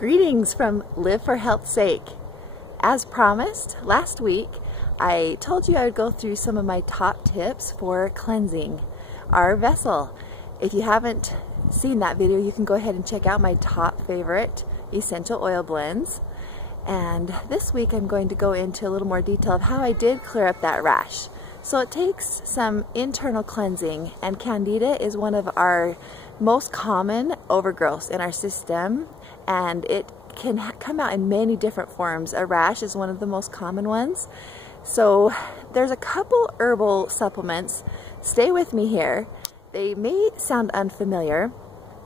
Greetings from Live for Health's Sake. As promised, last week I told you I would go through some of my top tips for cleansing our vessel. If you haven't seen that video, you can go ahead and check out my top favorite essential oil blends. And this week I'm going to go into a little more detail of how I did clear up that rash. So it takes some internal cleansing, and Candida is one of our most common overgrowths in our system, and it can come out in many different forms. A rash is one of the most common ones. So there's a couple herbal supplements. Stay with me here. They may sound unfamiliar,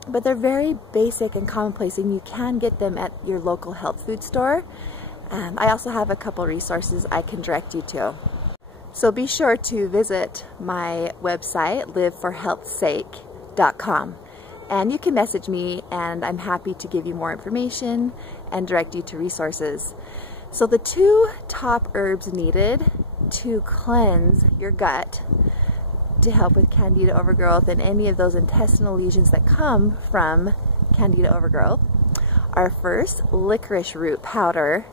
but they're very basic and commonplace, and you can get them at your local health food store. I also have a couple resources I can direct you to. So be sure to visit my website, liveforhealthsake.com. And you can message me, and I'm happy to give you more information and direct you to resources. So the two top herbs needed to cleanse your gut to help with Candida overgrowth and any of those intestinal lesions that come from Candida overgrowth are first licorice root powder,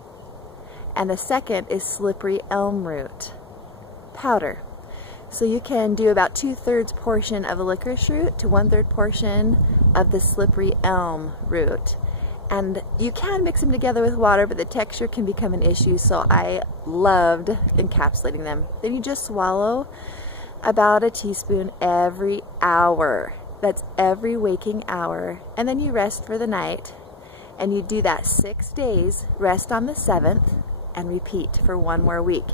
and the second is slippery elm root powder. So you can do about 2/3 portion of the licorice root to 1/3 portion of the slippery elm root. And you can mix them together with water, but the texture can become an issue, so I loved encapsulating them. Then you just swallow about a teaspoon every hour. That's every waking hour. And then you rest for the night. And you do that 6 days, rest on the 7th, and repeat for 1 more week.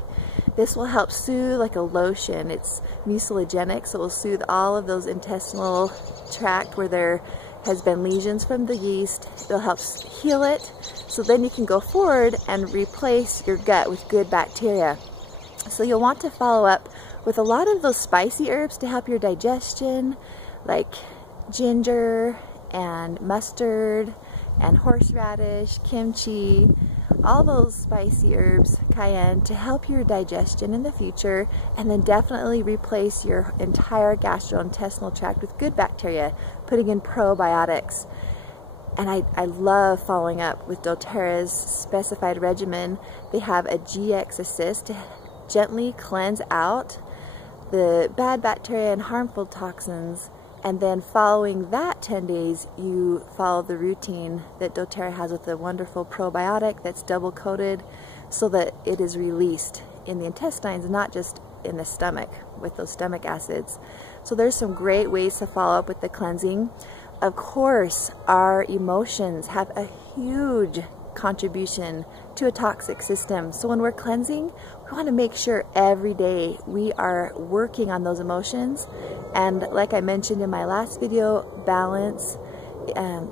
This will help soothe like a lotion. It's mucilagenic, so it will soothe all of those intestinal tract where there has been lesions from the yeast. It'll help heal it, so then you can go forward and replace your gut with good bacteria. So you'll want to follow up with a lot of those spicy herbs to help your digestion, like ginger and mustard and horseradish, kimchi, all those spicy herbs, cayenne, to help your digestion in the future, and then definitely replace your entire gastrointestinal tract with good bacteria, putting in probiotics. And I love following up with doTERRA's specified regimen. They have a GX Assist to gently cleanse out the bad bacteria and harmful toxins. And then following that 10 days, you follow the routine that doTERRA has with a wonderful probiotic that's double coated so that it is released in the intestines, not just in the stomach with those stomach acids. So there's some great ways to follow up with the cleansing. Of course, our emotions have a huge contribution to a toxic system. So when we're cleansing, we want to make sure every day we are working on those emotions. And like I mentioned in my last video, balance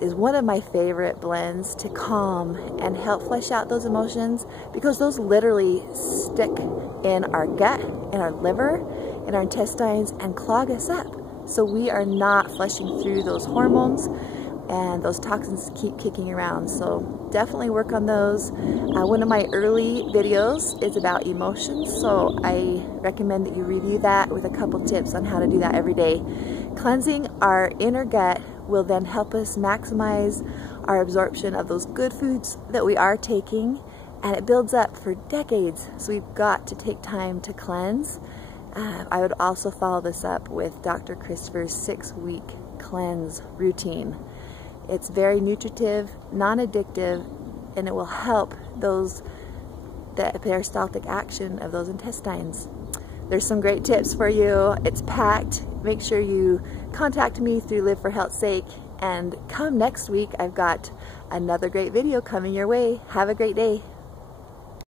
is one of my favorite blends to calm and help flesh out those emotions, because those literally stick in our gut, in our liver, in our intestines, and clog us up. So we are not flushing through those hormones, and those toxins keep kicking around. So definitely work on those. One of my early videos is about emotions, so I recommend that you review that with a couple tips on how to do that every day. Cleansing our inner gut will then help us maximize our absorption of those good foods that we are taking, and it builds up for decades. So we've got to take time to cleanse. I would also follow this up with Dr. Christopher's 6-week cleanse routine. It's very nutritive, non-addictive, and it will help the peristaltic action of those intestines. There's some great tips for you. It's packed. Make sure you contact me through Live for Health's Sake, and come next week, I've got another great video coming your way. Have a great day.